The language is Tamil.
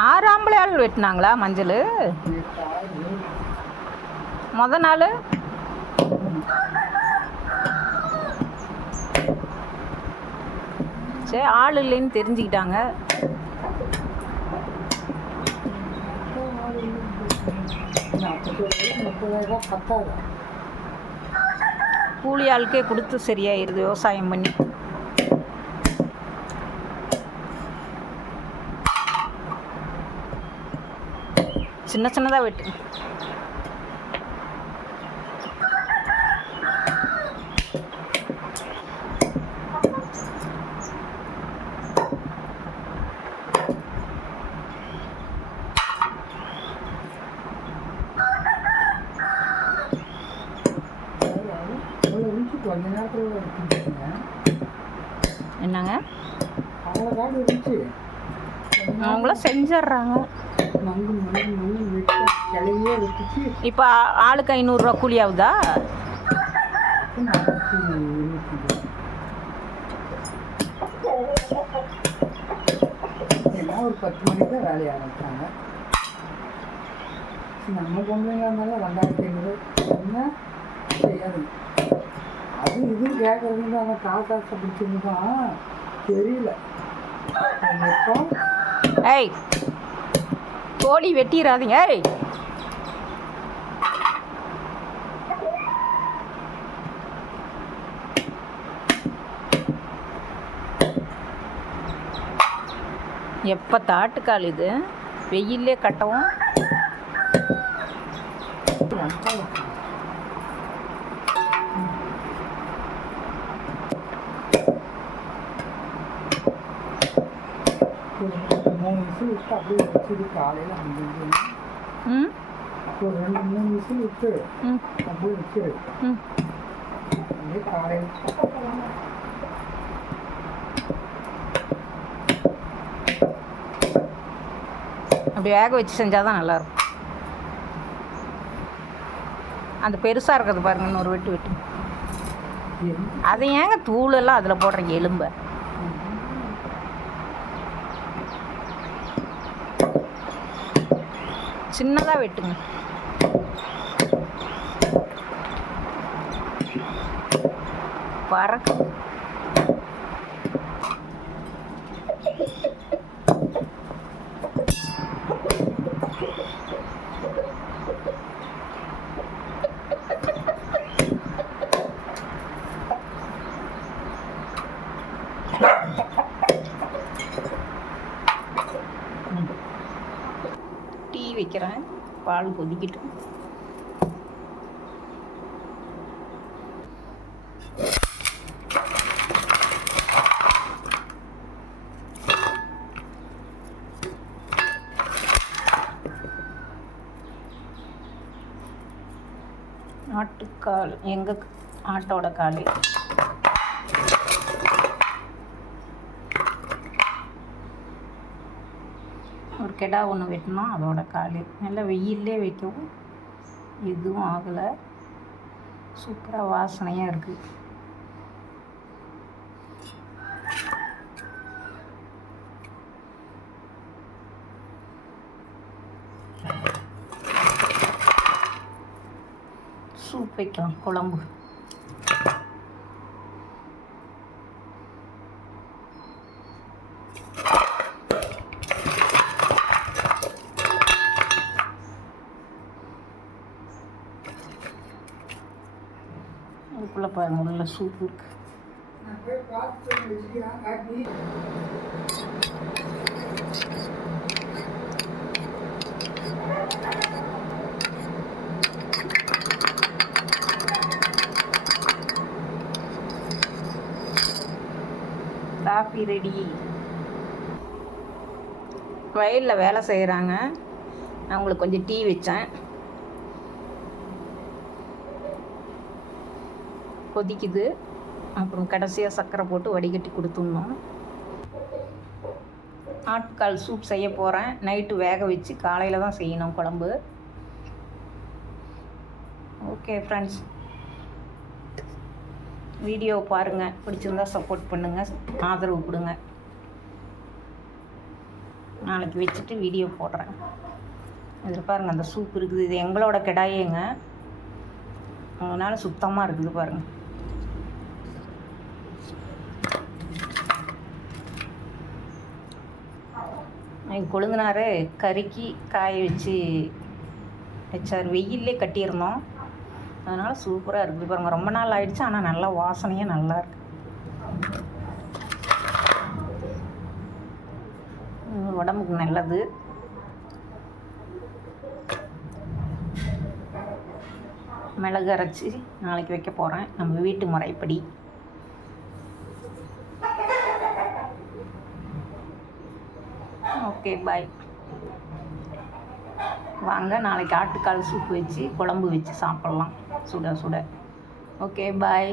6 ஆம்பளை ஆள் வெட்டினாங்களா மஞ்சள் மொதல் நாள்? சரி, ஆள் இல்லைன்னு தெரிஞ்சுக்கிட்டாங்க. கூலி ஆளுக்கே கொடுத்து சரியாயிருது விவசாயம் பண்ணி. சின்ன சின்னதாக வெட்டு. என்னங்க அவங்களும் செஞ்சிட்றாங்க. இப்போ ஆளுக்கு 500 ரூபா கூலி ஆகுதா? ஒரு 10 மணிக்கு தான் வேலையை ஆரம்பிச்சாங்க. நம்ம பொண்ணுங்க இருந்தாலும் 2500 என்ன செய்யாது. அது இது கேட்கறது அந்த காசு பிடிச்சிருந்தான் தெரியல. ஏய் கோழி வெட்டிடாதீங்க. ஏய் எப்போ தாட்டுக்கால் இது வெயிலே கட்டவும். ஒரு 3 விசில் விட்டு அப்படியே வச்சுது காலையில். ஒரு 2-3 விசில் விட்டு அப்படியே வச்சிரு. அப்படியே காலையில் அப்படி வேக வச்சு செஞ்சால் தான் நல்லாயிருக்கும். அந்த பெருசாக இருக்கிறது பாருங்க, இன்னொரு வெட்டு வெட்டு. அதை ஏங்க தூளெல்லாம் அதில் போடுறீங்க எலும்பை? சின்னதாக வெட்டுங்க. பறக்கு. டீ வைக்கிறேன், பால் கொதிக்கட்டும். ஆட்டுக்கால், எங்கள் ஆட்டோட கால். ஒரு கெடா ஒன்று வெட்டினோம், அதோட கால். நல்லா வெயிலே வைக்கவும் எதுவும் ஆகலை. சூப்பராக வாசனையாக இருக்குது. சூப் வைக்கலாம், குழம்பு. அதுக்குள்ளே பாருங்க உள்ள சூப் இருக்கு. Coffee ready. வயலில் வேலை செய்கிறாங்க, நான் உங்களுக்கு கொஞ்சம் டீ வச்சேன். கொதிக்குது. அப்புறம் கடைசியாக சர்க்கரை போட்டு வடிகட்டி கொடுத்துடணும். ஆட்டுக்கால் சூப் செய்ய போகிறேன். நைட்டு வேக வச்சு காலையில் தான் செய்யணும் குழம்பு. ஓகே ஃப்ரெண்ட்ஸ், வீடியோ பாருங்கள், பிடிச்சிருந்தா சப்போர்ட் பண்ணுங்கள், ஆதரவு கொடுங்க. நாளைக்கு வச்சுட்டு வீடியோ போடுறேன். இதில் பாருங்கள், அந்த சூப் இருக்குது. இது எங்களோட கிடாயேங்க, அதனால சுத்தமாக இருக்குது பாருங்கள். எங்கள் கொழுந்தனார் கறிக்கு காய வச்சார். வெயிலே கட்டியிருந்தோம், அதனால் சூப்பராக இருக்குது பாருங்கள். ரொம்ப நாள் ஆயிடுச்சு, ஆனால் நல்லா வாசனையாக நல்லா இருக்குது. உடம்புக்கு நல்லது. மிளகு அரைச்சி நாளைக்கு வைக்க போகிறேன், நம்ம வீட்டு முறைப்படி. ஓகே, பாய். வாங்க, நாளைக்கு ஆட்டுக்கால் சூப் வச்சு குழம்பு வச்சு சாப்பிட்லாம், சுட சுட. ஓகே, பாய்.